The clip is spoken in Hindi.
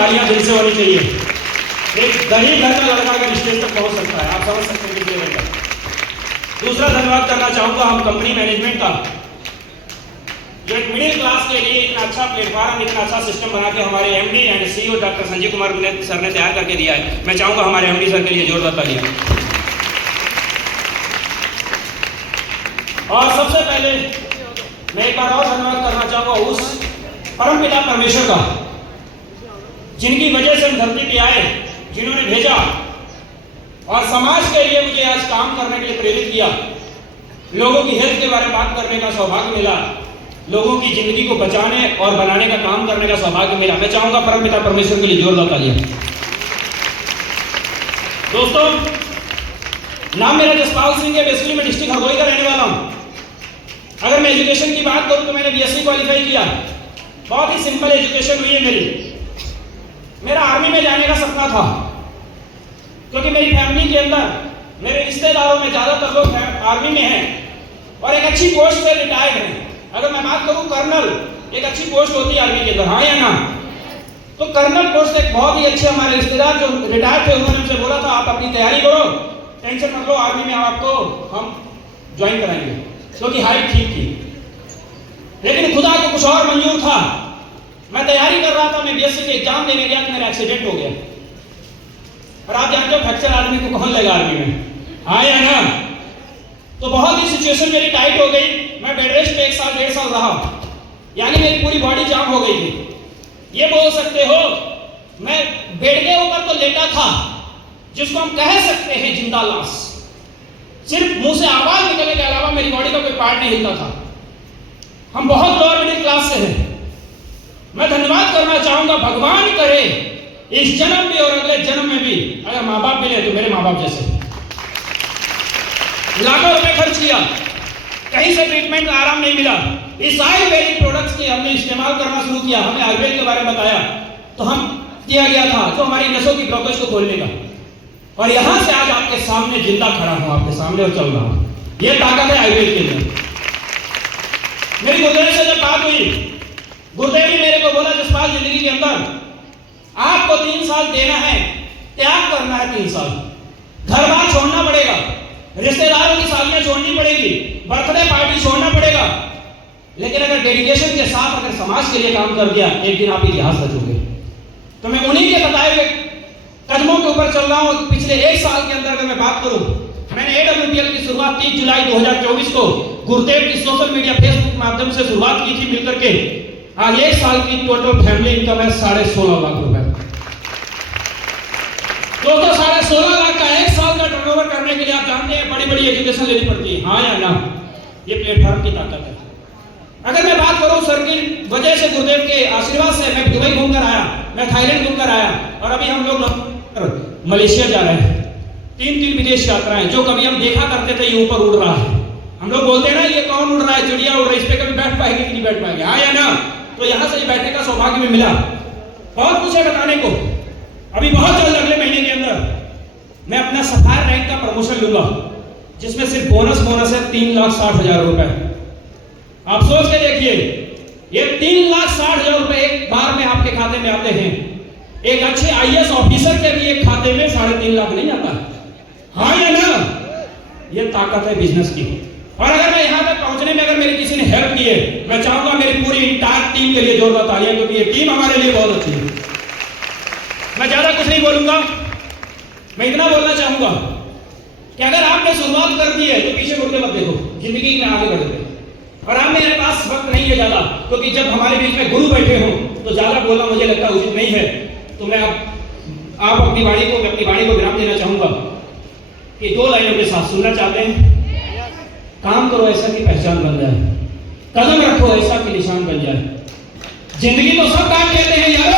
तालियां दिल से होनी चाहिए। एक गरीब घर का लड़का अगर स्टेज तक पहुंच सकता है, आप समझ सकते हैं कितने लेवल तक। दूसरा धन्यवाद करना चाहूंगा हम कंपनी मैनेजमेंट का, जो एक मिडिल क्लास के लिए इतना अच्छा प्लेटफॉर्म, इतना अच्छा सिस्टम बना के हमारे MD and CEO doctor Sanjay Kumar sir ने तैयार करके दिया है। मैं चाहूंगा हमारे एमडी सर के लिए जोरदार तालियां। और सबसे पहले मैं एक बार और धन्यवाद करना चाहूंगा उस परमपिता परमेश्वर का, जिनकी वजह से हम धरती पे आए, जिन्होंने भेजा और समाज के लिए मुझे आज काम करने के लिए प्रेरित किया। लोगों की हेल्थ के बारे में बात करने का सौभाग्य मिला, लोगों की जिंदगी को बचाने और बनाने का काम करने का सौभाग्य मिला। मैं चाहूंगा परमपिता परमेश्वर के लिए जोरदार तालियां। दोस्तों, नाम मेरा जसपाल सिंह है, बेसिकली मैं डिस्ट्रिक्ट हरदोई का रहने वाला हूं। अगर मैं एजुकेशन की बात करूं तो मैंने बीएससी क्वालिफाई किया, बहुत ही सिंपल एजुकेशन हुई है मेरी। मेरा आर्मी में जाने का सपना था, क्योंकि मेरी फैमिली के अंदर मेरे रिश्तेदारों में ज्यादातर लोग आर्मी में हैं और एक अच्छी पोस्ट पे रिटायर्ड हैं। अगर मैं बात करूं कर्नल, एक अच्छी पोस्ट होती है आर्मी के अंदर, हाँ या ना? तो कर्नल पोस्ट एक बहुत ही अच्छे हमारे रिश्तेदार जो रिटायर्ड थे, उन्होंने मुझे बोला था आप अपनी तैयारी करो, टेंशन मत लो, आर्मी में आपको हम ज्वाइन कराएंगे, क्योंकि हाइट ठीक थी। लेकिन खुदा को कुछ और मंजूर था। मैं तैयारी कर रहा था, मैं बीएससी के एग्जाम देने गया तो मेरा एक्सीडेंट हो गया। और आप जानते हो फ्रैक्चर आदमी को कौन लगा आर्मी में, हाँ या ना? तो बहुत ही सिचुएशन मेरी टाइट हो गई। मैं बेड रेस्ट पे 1 साल 1.5 साल रहा, यानी मेरी पूरी बॉडी जाम हो गई थी। ये बोल सकते हो मैं बेड के ऊपर तो लेटा था, जिसको हम कह सकते हैं जिंदा लाश। सिर्फ मुंह से आवाज निकलने के अलावा मेरी बॉडी का कोई पार्ट नहीं हिलता था। हम बहुत लोअर मिडिल क्लास से हैं। मैं धन्यवाद करना चाहूंगा, भगवान करे इस जन्म में और अगले जन्म में भी अगर माँ बाप मिले तो मेरे माँ बाप जैसे। लाखों रुपए खर्च किया, कहीं से ट्रीटमेंट का आराम नहीं मिला। इस आयुर्वेदिक प्रोडक्ट्स की हमने इस्तेमाल करना शुरू किया, हमें आयुर्वेद के बारे में बताया, तो हम किया गया था जो हमारी नसों की ब्लॉकेज को खोलने का। और यहां से आज आपके सामने जिंदा खड़ा हूं, आपके सामने और चल रहा हूं। यह ताकत है आयुर्वेद के अंदर। मेरी गुरुदेव से जब बात हुई, गुरुदेव ने मेरे को बोला जसपाल जिंदगी के अंदर आपको 3 साल देना है, त्याग करना है 3 साल, घर बार छोड़ना पड़ेगा, रिश्तेदारों की शादियां छोड़नी पड़ेगी, बर्थडे पार्टी छोड़ना पड़ेगा, लेकिन अगर डेडिकेशन के साथ अगर समाज के लिए काम कर दिया, एक दिन आप इतिहास रचोगे। तो मैं उन्हीं के बताए हुए कदमों के ऊपर चल रहा हूं। पिछले 1 साल के अंदर अगर मैं बात करूं, मैंने AWPL की शुरुआत 30 जुलाई 2024 को गुरुदेव की सोशल मीडिया फेसबुक माध्यम से शुरुआत की थी मिलकर के। आज 1 साल की टोटल फैमिली इनकम है 16.5 लाख रुपए। दोस्तों, 16.5 लाख का 1 साल का टर्नओवर करने के लिए आप जानते हैं बड़ी बड़ी एजुकेशन लेनी पड़ती है, हाँ या ना? ये प्लेटफॉर्म की ताकत है। अगर मैं बात करूं सर की वजह से, गुरुदेव के आशीर्वाद से मैं दुबई घूमकर आया, मैं थाईलैंड घूमकर आया, और अभी हम लोग मलेशिया जा रहे हैं। 3 विदेश यात्राएं जो कभी हम देखा करते थे, ये ऊपर उड़ रहा है। हम लोग बोलते हैं ना, ये कौन उड़ रहा है, चिड़िया उड़ रही है, इस पे कभी बैठ पाएगी कि नहीं बैठ पाएगी, हाँ या ना? तो यहां से बैठने का सौभाग्य भी मिला। बहुत कुछ है बताने को। अभी बहुत जल्द अगले महीने के अंदर मैं अपना सफायर रैंक का प्रमोशन लूंगा, जिसमें सिर्फ बोनस है 3,60,000 रुपए। आप सोच के देखिए, ये 3,60,000 रुपए एक बार में आपके खाते में आते हैं। एक अच्छे IAS ऑफिसर के भी एक खाते में 3.5 लाख नहीं आता, हाँ या ना? ये ताकत है बिजनेस की। और अगर मैं यहां तक पहुंचने में अगर मेरी किसी ने हेल्प की है, मैं चाहूंगा मेरी पूरी इंटायर टीम के लिए जोरदार तालियां, क्योंकि ये टीम हमारे लिए बहुत अच्छी है। मैं ज्यादा कुछ नहीं बोलूंगा, मैं इतना बोलना चाहूंगा कि अगर आपने शुरुआत कर दी है तो पीछे मुड़ के मत देखो, जिंदगी में आगे बढ़ते। और आप मेरे पास वक्त नहीं है ज्यादा, क्योंकि जब हमारे बीच में गुरु बैठे हो तो ज्यादा बोलना मुझे लगता उचित नहीं है। तो मैं आप अपनी वाणी को विराम देना चाहूंगा कि 2 लाइनों के साथ सुनना चाहते हैं। काम करो ऐसा कि पहचान बन जाए, कदम रखो ऐसा कि निशान बन जाए। जिंदगी तो सब काम कहते हैं यार,